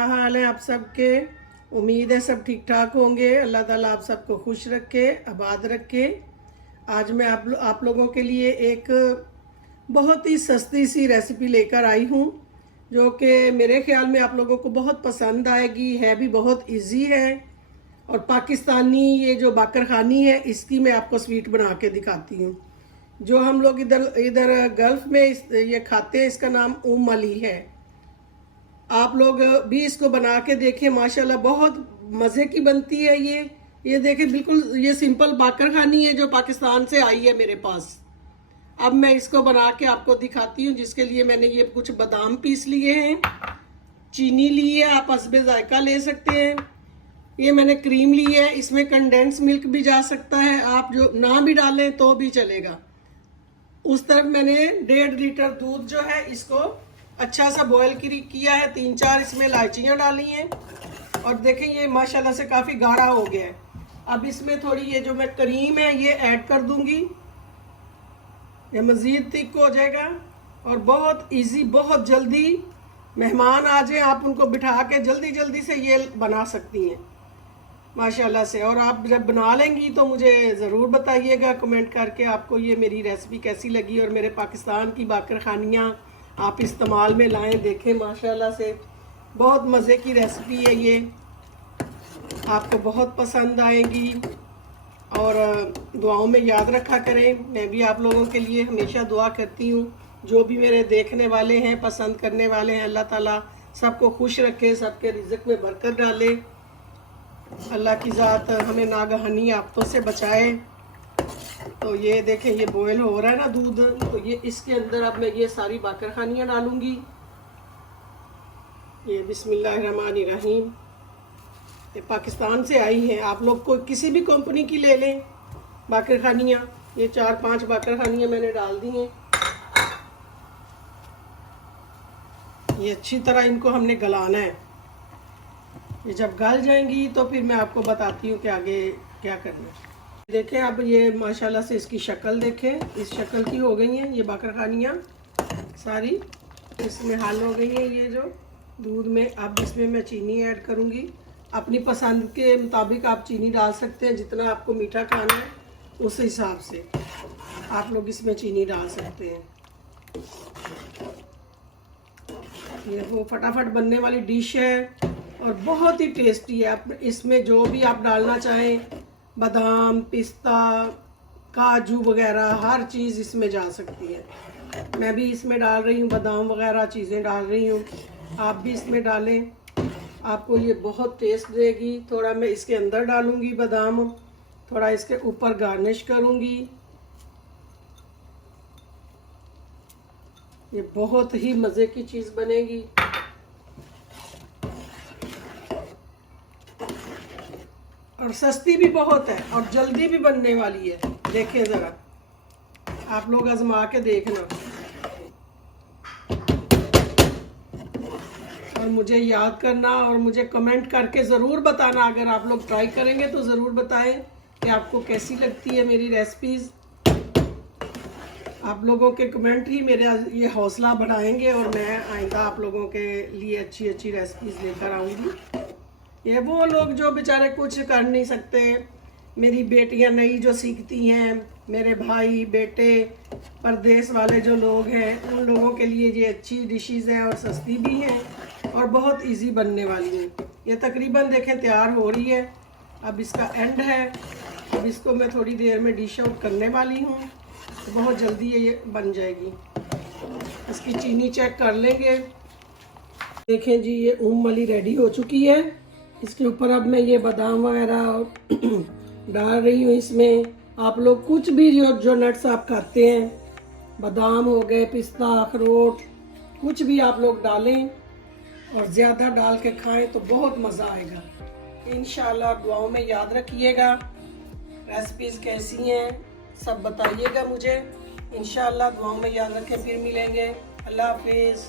क्या हाल है आप सबके। उम्मीद है सब ठीक ठाक होंगे। अल्लाह ताला आप सबको खुश रखे, आबाद रखे। आज मैं आप लोगों के लिए एक बहुत ही सस्ती सी रेसिपी लेकर आई हूँ, जो कि मेरे ख्याल में आप लोगों को बहुत पसंद आएगी। है भी बहुत इजी है, और पाकिस्तानी ये जो बाकर खानी है, इसकी मैं आपको स्वीट बना के दिखाती हूँ। जो हम लोग इधर गल्फ में ये खाते हैं, इसका नाम उम अली है। आप लोग भी इसको बना के देखें, माशाल्लाह बहुत मज़े की बनती है ये देखें, बिल्कुल ये सिंपल बाकर खानी है जो पाकिस्तान से आई है मेरे पास। अब मैं इसको बना के आपको दिखाती हूँ, जिसके लिए मैंने ये कुछ बादाम पीस लिए हैं, चीनी ली है, आप हस्बे जायका ले सकते हैं। ये मैंने क्रीम ली है, इसमें कंडेंस मिल्क भी जा सकता है, आप जो ना भी डालें तो भी चलेगा। उस तरफ मैंने 1.5 लीटर दूध जो है इसको अच्छा सा बॉयल किया है, 3-4 इसमें इलायचियाँ डाली हैं, और देखें ये माशाल्लाह से काफ़ी गाढ़ा हो गया है। अब इसमें थोड़ी ये जो मैं क्रीम है ये ऐड कर दूंगी, ये मज़ीद थिक हो जाएगा। और बहुत इजी, बहुत जल्दी मेहमान आ जाए आप उनको बिठा के जल्दी जल्दी से ये बना सकती हैं माशाल्लाह से। और आप जब बना लेंगी तो मुझे ज़रूर बताइएगा कमेंट करके आपको ये मेरी रेसिपी कैसी लगी, और मेरे पाकिस्तान की बाकर खानियाँ आप इस्तेमाल में लाएं। देखें माशाल्लाह से बहुत मज़े की रेसिपी है ये, आपको बहुत पसंद आएगी। और दुआओं में याद रखा करें, मैं भी आप लोगों के लिए हमेशा दुआ करती हूँ। जो भी मेरे देखने वाले हैं, पसंद करने वाले हैं, अल्लाह ताला सबको खुश रखे, सबके रिज़्क़ में बरकत डाले। अल्लाह की ज़ात हमें नागहानी आफतों से बचाए। तो ये देखें ये बॉयल हो रहा है ना दूध, तो ये इसके अंदर अब मैं ये सारी बाकर खानियाँ डालूंगी। ये बिस्मिल्लाहिर्रहमानिर्रहीम, ये पाकिस्तान से आई हैं। आप लोग को किसी भी कंपनी की ले लें बाकर खानियाँ। ये 4-5 बाकर खानियाँ मैंने डाल दी हैं। ये अच्छी तरह इनको हमने गलाना है। ये जब गल जाएंगी तो फिर मैं आपको बताती हूँ कि आगे क्या करना है। देखें अब ये माशाल्लाह से इसकी शक्ल देखें, इस शक्ल की हो गई हैं ये बाकर खानियाँ सारी, इसमें हाल हो गई हैं ये जो दूध में। अब इसमें मैं चीनी ऐड करूँगी, अपनी पसंद के मुताबिक आप चीनी डाल सकते हैं, जितना आपको मीठा खाना है उस हिसाब से आप लोग इसमें चीनी डाल सकते हैं। ये वो फटाफट बनने वाली डिश है और बहुत ही टेस्टी है। आप इसमें जो भी आप डालना चाहें, बादाम, पिस्ता, काजू वगैरह हर चीज़ इसमें जा सकती है। मैं भी इसमें डाल रही हूँ, बादाम वगैरह चीज़ें डाल रही हूँ, आप भी इसमें डालें, आपको ये बहुत टेस्ट देगी। थोड़ा मैं इसके अंदर डालूँगी बादाम, थोड़ा इसके ऊपर गार्निश करूँगी। ये बहुत ही मज़े की चीज़ बनेगी। और सस्ती भी बहुत है और जल्दी भी बनने वाली है। देखें ज़रा, आप लोग आजमा के देखना, और मुझे याद करना और मुझे कमेंट करके ज़रूर बताना। अगर आप लोग ट्राई करेंगे तो ज़रूर बताएं कि आपको कैसी लगती है मेरी रेसिपीज़। आप लोगों के कमेंट ही मेरा ये हौसला बढ़ाएंगे, और मैं आइंदा आप लोगों के लिए अच्छी अच्छी रेसिपीज़ लेकर आऊँगी। ये वो लोग जो बेचारे कुछ कर नहीं सकते, मेरी बेटियां नई जो सीखती हैं, मेरे भाई बेटे परदेश वाले जो लोग हैं, उन लोगों के लिए ये अच्छी डिशेज़ हैं और सस्ती भी हैं और बहुत इजी बनने वाली हैं। ये तकरीबन देखें तैयार हो रही है, अब इसका एंड है। अब इसको मैं थोड़ी देर में डिश आउट करने वाली हूँ, तो बहुत जल्दी ये बन जाएगी। इसकी चीनी चेक कर लेंगे। देखें जी ये उम अली रेडी हो चुकी है। इसके ऊपर अब मैं ये बादाम वगैरह डाल रही हूँ। इसमें आप लोग कुछ भी जो नट्स आप खाते हैं, बादाम हो गए, पिस्ता, अखरोट, कुछ भी आप लोग डालें और ज़्यादा डाल के खाएं तो बहुत मज़ा आएगा इंशाल्लाह। दुआओं में याद रखिएगा। रेसिपीज़ कैसी हैं सब बताइएगा मुझे इंशाल्लाह। दुआओं में याद रखें, फिर मिलेंगे। अल्लाह हाफिज़।